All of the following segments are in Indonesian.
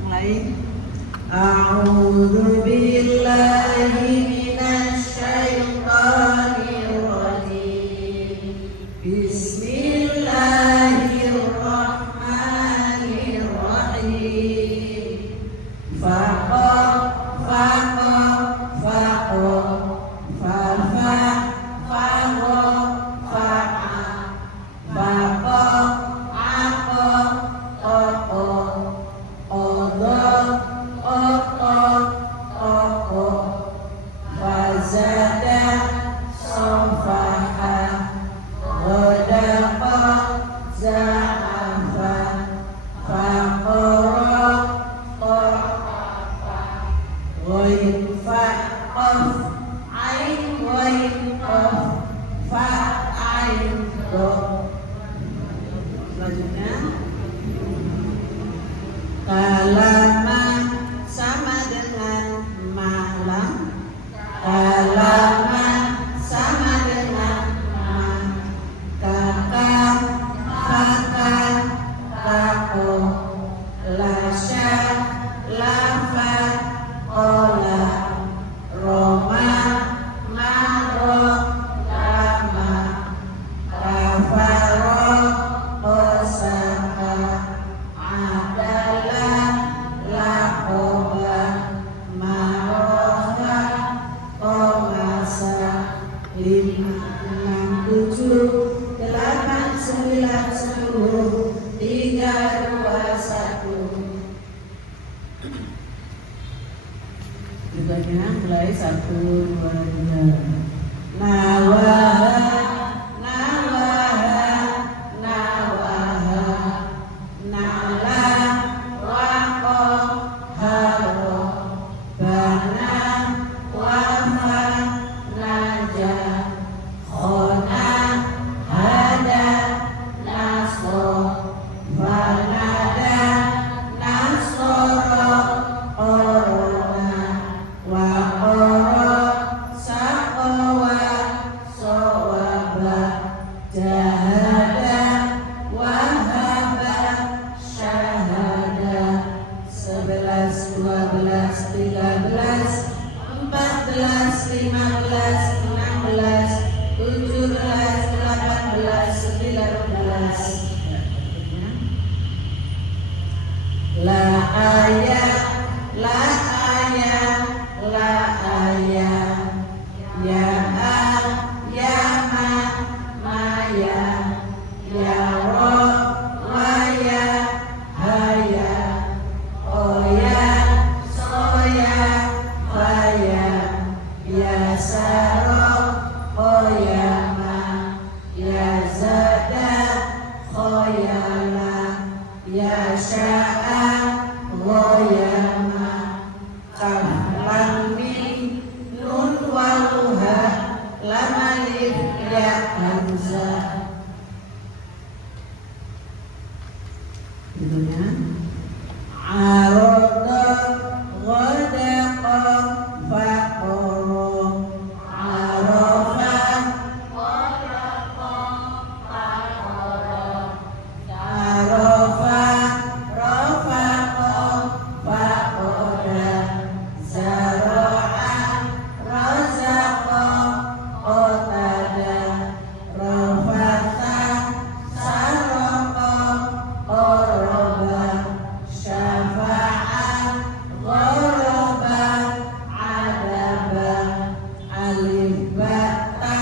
mulai. A'udzu billahi minasy syaithanir rajim. Bismillahirrahmanirrahim. Faqah faqah faqah fafa faqah faqa faqah aqah qaqah qadha qaqah qaqah fazada safaha ghadaqa za'afa faqara qaqafa ghain faqaf ain ghain qaf fa ain do. Selanjutnya kalama sama dengan malam. Kalama sama dengan ma. Kakak fakah kako lasya lafa kola roma maro lama kafaro osaka adalah lakoba maroha komasa 5, 6, 7, 8, 9, 10, 3, 2, 1. Berikutnya mulai 1, 2, 3. Nawaha nawaha nawaha nala waqo haro bana wafa naja khona hada nasro fanada nasoro korona waqoro saqawa sawaba jahada wahaba syahada 11, 12, 13, 14, 15, 16, 17, 18, 19. La ayah la ayah la ayah ya a ya ma maya ya ro waya haya oya soya faya ya saro oya ma ya zada khoyala ya sya'a goyama kaflan min nun waluha lamalif ya hamzah. Itunya aroda ghadaqa faqara arafa arafa rafaqa faqada zara'a razaqa qatada rafatha saraqa qaraba syafa'a gharaba adaba alif ba ta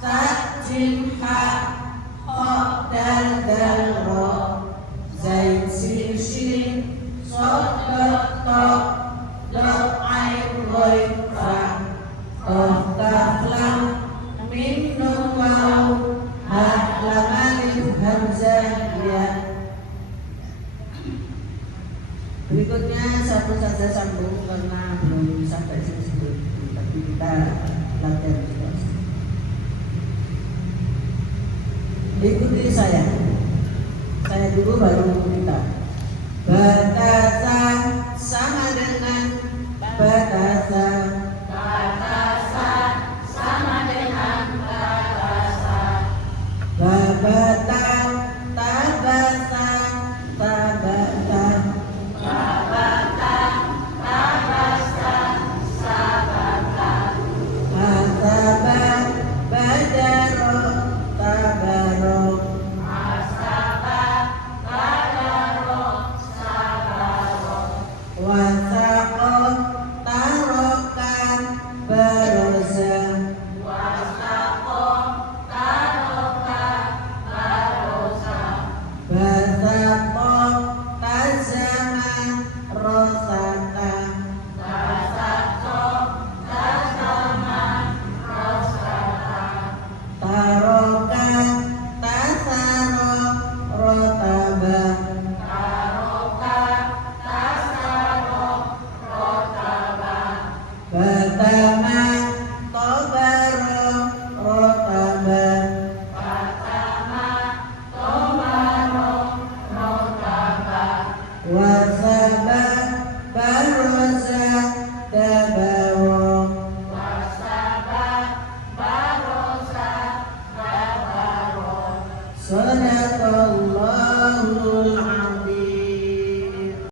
sa jim ha kha dal dal ra zain sin shin shad dal ta dal ain ghain fa qaf kaf lam mim nun waw ha lam alif hamzah ya. Berikutnya satu saja sambung karena belum sampai sini, tapi kita latihan terus. Ikuti saya dulu baru kita. Batasa sama dengan batasa. Batasa sama dengan batasa. Babata tabasa tabata. Sadaqallahul azim.